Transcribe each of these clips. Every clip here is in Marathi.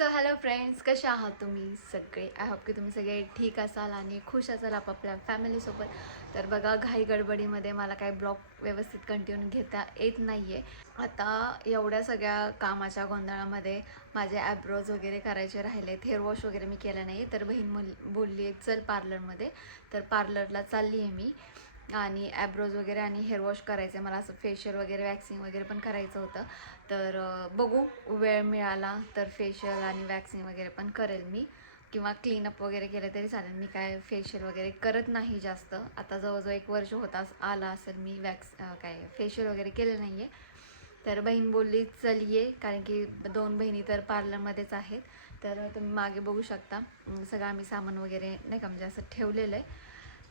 सो हॅलो फ्रेंड्स, कसे आहात तुम्ही सगळे? आय होप की तुम्ही सगळे ठीक असाल आणि खुश असाल आपापल्या फॅमिलीसोबत. तर बघा, घाई गडबडीमध्ये मला काही ब्लॉग व्यवस्थित कंटिन्यू घेता येत नाही आहे. आता एवढ्या सगळ्या कामाच्या गोंधळामध्ये माझे ॲब्रोज वगैरे करायचे राहिलेत. हेअर वॉश वगैरे मी केलं नाही. तर बहीण बोलली आहे चल पार्लरमध्ये. तर पार्लरला चालली आहे मी आणि ॲब्रोज वगैरे आणि हेअर वॉश करायचं आहे मला. असं फेशियल वगैरे वॅक्सिंग वगैरे पण करायचं होतं. तर बघू, वेळ मिळाला तर फेशियल आणि वॅक्सिंग वगैरे पण करेल मी, किंवा क्लीनअप वगैरे केलं तरी चालेल. मी काय फेशियल वगैरे करत नाही जास्त. आता जवळजवळ 1 वर्ष आला असेल मी काय फेशियल वगैरे केलं नाही आहे. तर बहीण बोलली चल ये, कारण की 2 बहिणी तर पार्लरमध्येच आहेत. तर तुम्ही मागे बघू शकता सगळं आम्ही सामान वगैरे नाही का म्हणजे असं ठेवलेलं आहे.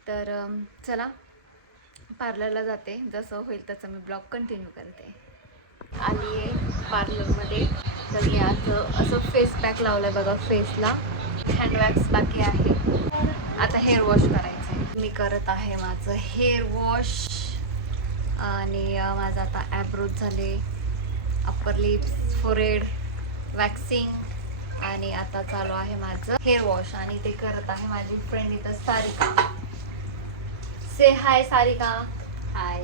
तर चला पार्लरला जाते, जसं होईल तसं मी ब्लॉग कंटिन्यू करते. आली आहे पार्लरमध्ये. तर मी आज असं फेस पॅक लावलं आहे बघा फेसला. हँड वॅक्स बाकी आहे. आता हेअर वॉश करायचं आहे. मी करत आहे माझं हेअर वॉश आणि माझं आता ॲब्रोज झाले, अप्पर लिप्स, फोरहेड, वॅक्सिंग आणि आता चालू आहे माझं हेअर वॉश. आणि ते करत आहे माझी फ्रेंड इथं सारिका. से हाय सारिका. हाय.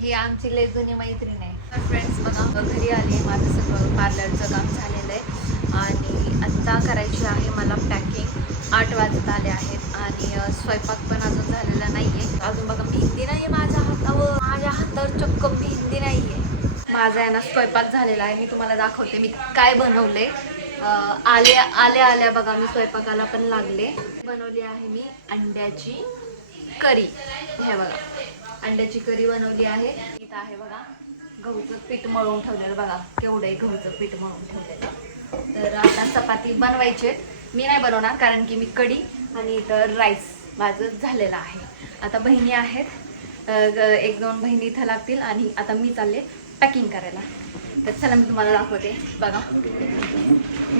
ही आमची लय जुनी मैत्रीण आहे. फ्रेंड्स बघा, घरी आली आहे. माझं सगळं पार्लरचं काम झालेलं आहे आणि आत्ता करायची आहे मला पॅकिंग. 8 वाजत आले आहेत आणि स्वयंपाक पण अजून झालेला नाही आहे. अजून बघा, मेहंदी नाही आहे माझ्या हातावर चक्क मेहंदी नाही आहे. माझा आहे ना स्वयंपाक झालेला आहे. मी तुम्हाला दाखवते मी काय बनवले. आल्या बघा मी स्वयंपाकाला पण लागले. बनवली आहे मी अंड्याची करी. हे बघा, अंड्याची करी बनवली आहे. इथं आहे बघा गहूचं पीठ मळून ठेवलेलं. बघा केवढं आहे गहूचं पीठ मळून ठेवलेलं. तर आता चपाती बनवायचे. मी नाही बनवणार कारण की मी कढी आणि इतर राईस माझं झालेलं आहे. आता बहिणी आहेत, 1-2 बहिणी इथं लागतील आणि आता मी चालले पॅकिंग करायला. तर चला मी तुम्हाला दाखवते. बघा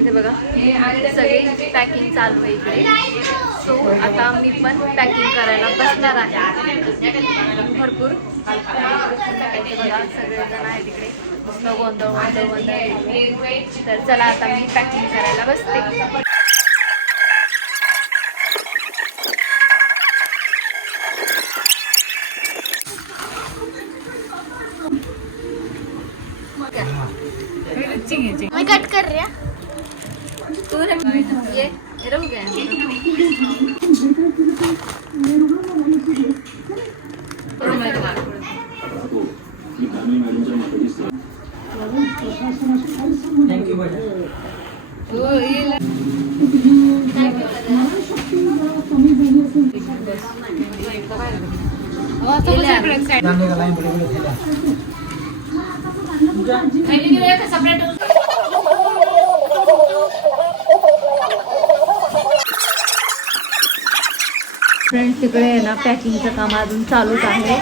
इथे बघा सगळे पॅकिंग चालू आहे इकडे. सो आता मी पण पॅकिंग करायला बसणार आहे. भरपूर बघा सगळेजण आहेत तिकडे, नुसतं गोंधळ. तर चला आता मी पॅकिंग करायला बसते. मैं कट कर रहा ये रुक गया. फ्रेंड्स, तिकडे आहे ना पॅकिंगचं काम अजून चालूच आहे.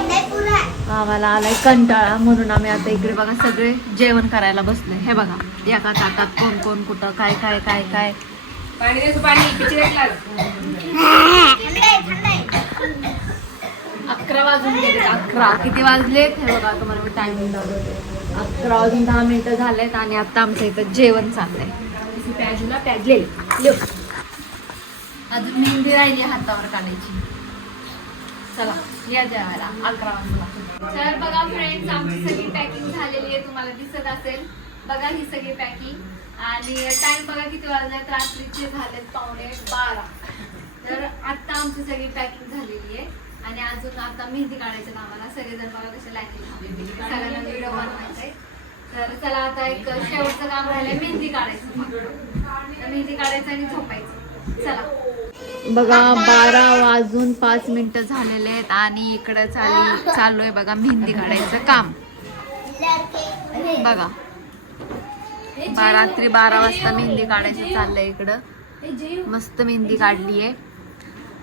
आम्हाला आलाय कंटाळा म्हणून आम्ही आता इकडे बघा सगळे जेवण करायला बसले. हे बघा एका ताटात कोण कोण कुठं काय काय काय काय. 11 वाजून गेले. 11 किती वाजलेत हे बघा, तुम्हाला मी टायमिंग दाखवते. 11 वाजून 10 मिनिटं झालेत आणि आता आमचं इथं जेवण चाललंय. अजून मेहंदी राहिली हातावर काढायची. चला या जेवायला. 11 वाजता. तर बघा फ्रेंड्स, आमची सगळी पॅकिंग झालेली आहे. तुम्हाला दिसत असेल बघा ही सगळी पॅकिंग. आणि टाइम बघा किती वाजलेत, रात्रीचे झालेत 11:15. तर आता आमची सगळी पॅकिंग झालेली आहे आणि अजून आता मेहंदी काढायचं कामाला. सगळेजण बघा कसे लाईन सगळ्यांना व्हिडिओ बनवायचा आहे. तर चला आता एक शेवटचं काम राहिलंय, मेहंदी काढायचं. तर मेहंदी काढायचं आणि झोपायचं. चला बघा 12 वाजून 5 मिनिटं झालेले आहेत आणि इकडं चालू आहे बघा मेहंदी काढायचं काम. बघा रात्री 12 वाजता मेहंदी काढायचं चाललंय इकडं. मस्त मेहंदी काढली आहे.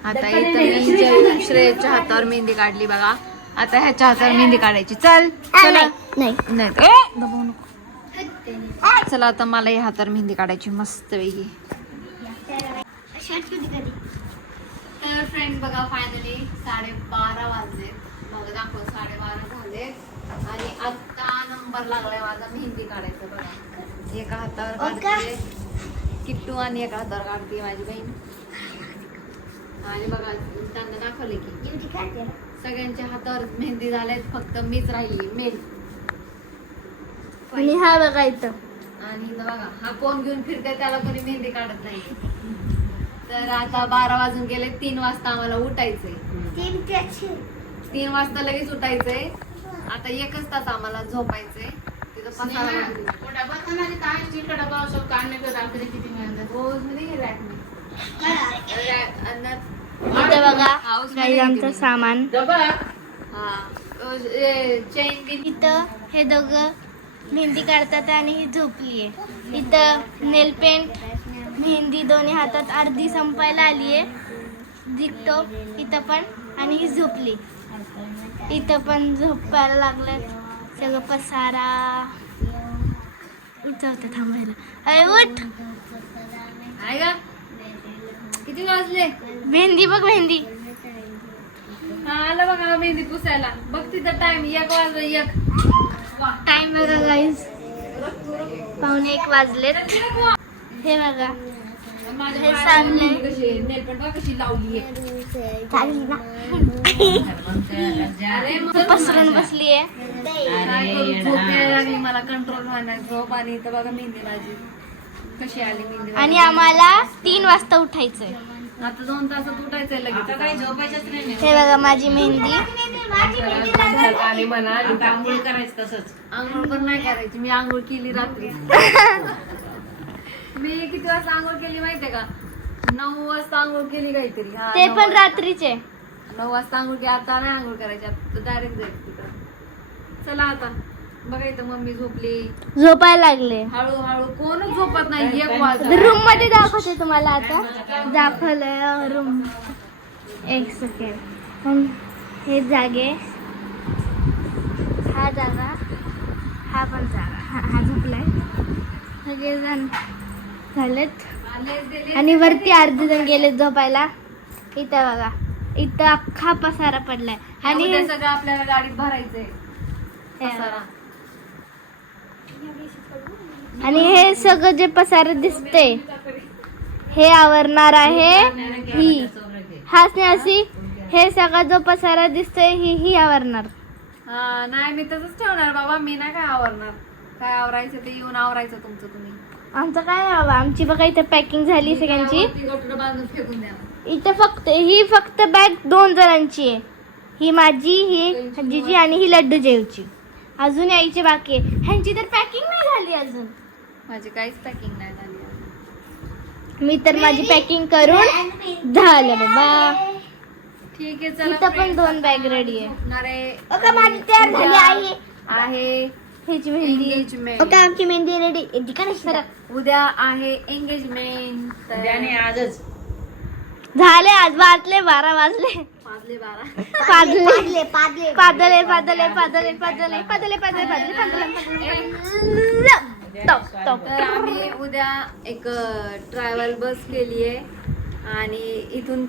आता इथं मी श्रेयच्या हातावर मेहंदी काढली बघा. आता ह्याच्या हातावर मेहंदी काढायची. चल चला नाही चला आता मला या हातावर मेहंदी काढायची मस्त वेगळी. तर फ्रेंड बघा फायनली 12:30 वाजले. बघा दाखव 12:30 झाले आणि आता नंबर लागलाय माझा मेहंदी काढायचा बघा. एका हातावर काढते किट्टू आणि एका हातावर काढते माझी बहीण. आणि बघा त्यांना दाखवले की सगळ्यांच्या हातावर मेहंदी झाल्यात, फक्त मीच राहिली मेन. आणि हा बघा इथं. आणि इथं बघा हा कोण घेऊन फिरते, त्याला कोणी मेहंदी काढत नाही. तर आता 12 वाजून गेले. 3 वाजता आम्हाला उठायचंय. 3 वाजता लगेच उठायचंय. आता 1च तास आम्हाला झोपायचंय. तिथं पसारा इथं बघा काही आमचं सामान. इथं हे दोघं मेहंदी काढतात आणि ही झोपलीये. इथं नेल पेंट मेहंदी दोन्ही हातात अर्धी संपायला आलीये. दिखतो इथं पण. आणि ही झोपली. इथं पण झोपायला लागलाय. सगळं पसारा उठवते थांबायला. अरे उठ. आहे का? किती वाजले? मेहंदी बघ मेहंदी. हा आला बघा मेहंदी पुसायला. बघ तिथं टाइम 1 वाजला. 1 टाइम बघा गाईज. 1:45 वाजलेत. हे बघा हे चाललंय. कशी लावली पसरून बसलीये. झोप यायला लागली मला, कंट्रोल व्हायला झोप. आणि इथं बघा मेहंदी माझी कशी आली मेहंदी. आणि आम्हाला 3 वाजता उठायचंय. आता 2 तासात उठायचंय लगेच. काही झोपायचंच नाही. हे बघा माझी मेहंदी. आली मला आंघोळ करायचं. तसंच आंघोळ पण नाही करायची. मी आंघोळ केली रात्री. मी किती वाजता आंघोळ केली माहितीये का? 9 वाजता आंघोळ केली काहीतरी. ते पण रात्रीचे. 9 वाजता आंघोळ केली. आता नाही आंघोळ करायची. आता डायरेक्ट जायचं तिथं. चला आता बघा इथं मम्मी झोपली. झोपायला लागले. हळूहळू कोणच झोपत नाही. 1 वाजता रूम मध्ये दाखवते तुम्हाला. आता दाखवलंय रूम. 1 सेकंड. हे जागे. हा जागा. हा पण जागा. हा झोपलाय. सगळेजण झालेत. आणि वरती अर्धे जण गेलेत झोपायला. इथं बघा इथं अख्खा पसारा पडलाय. आणि हे सगळं आपल्याला गाडीत भरायचंय पसारा. आणि हे सगळं जे पसारा दिसते हे आवरणार आहे ही. हाच नाही अशी. हे सगळा जो पसारा दिसतोय ही आवरणार. हा नाही मी तसंच ठेवणार बाबा. मी नाही काय आवरणार. काय आवरायचं ते येऊन आवरायचं तुमचं तुम्ही. आमचं काय नाही बाबा. आमची बघा इथं पॅकिंग झाली सगळ्यांची. गटुरं बांधून फेकून द्या. इथं फक्त ही बॅग 2 जणांची आहे. ही माझी, ही हजीची आणि ही लड्डू जेवची. अजून यायची बाकी आहे. ह्यांची तर पॅकिंग नाही झाली अजून. माझी काहीच पॅकिंग नाही झाली. मी तर माझी पॅकिंग करून झालं बाबा. ठीक आहे चला. इथं पण 2 बॅग रेडी आहे. माझी तयार झाली आहे. ह्याची मेहंदी. एंगेजमेंट. आमची मेहंदी रेडी. उद्या आहे एंगेजमेंट. आजच झाले. आज वाजले 12 वाजले. 12 पादले. तर आम्ही उद्या एक ट्रॅव्हल बस केली आहे. आणि इथून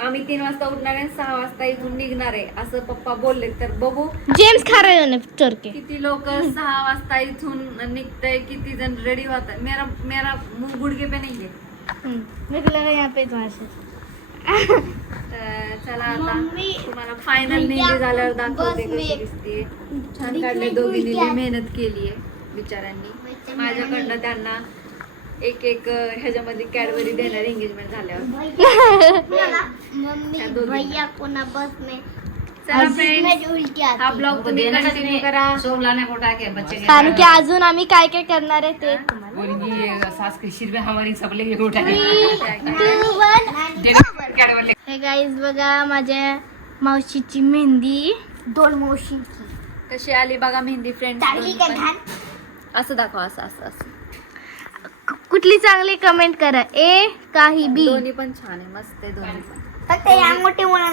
आम्ही 3 वाजता उठणार आहे. 6 वाजता इथून निघणार आहे असं पप्पा बोलले. तर बघू जेम्स खारा चोरके किती लोक 6 वाजता इथून निघतंय. किती जण रेडी होतात. मेरा मुंह गुडघे पे नाही आहे. यहाँ पे चला आता तुम्हाला फायनल मेहंदी झाल्यावर दाखवते कशी दिसते. छान काढले. दोघींनी मेहनत केली आहे बिचाऱ्यांनी. माझ्याकडनं त्यांना एक ह्याच्यामध्ये कॅडबरी देणार एंगेजमेंट झाल्यावर. चला फ्रेंड्स हा ब्लॉग तुम्ही कंटिन्यू करा. कारण की अजून आम्ही काय काय करणार आहे ते हे गाईज बघा माझ्या मावशीची मेहंदी. 2 मावशीची कशी आली बघा मेहंदी फ्रेंड्स. असं दाखवा. असं कुठली चांगली कमेंट करा. ए काही बी. दोन्ही पण छान आहे. मस्त आहे दोन्ही पण.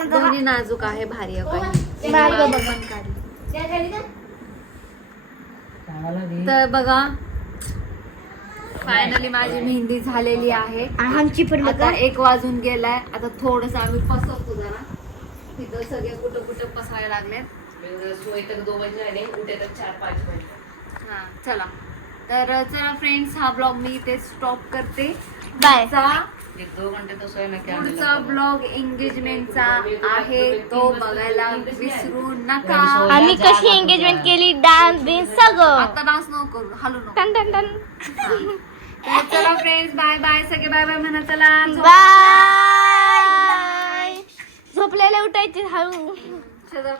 दोन्ही नाजूक आहे. भारी आहे. तर बघा फायनली माझी मेहंदी झालेली आहे. आमची पण आता 1 वाजून गेलाय. आता थोडस आम्ही पसरतो जरा. तिथं सगळे कुठं पसायला लागले. सोए तक 2 बजे आले, उठे तक 4-5 बजे. हा चला. तर चला फ्रेंड्स, हा ब्लॉग मी इथे स्टॉप करते. बाय. एक 2 घंटे तो सोए ना क्या. पुढचा ब्लॉग एंगेजमेंटचा आहे, तो बघायला विसरू नका. आम्ही कशी एंगेजमेंट केली, डान्स बिन्स सगळं. आता डान्स नको करू, हलू नको. टन टन टन. तर चला फ्रेंड्स, बाय बाय. सगळे बाय बाय म्हणा. चला बाय. झोपलेले उठायचे हळू. शेजार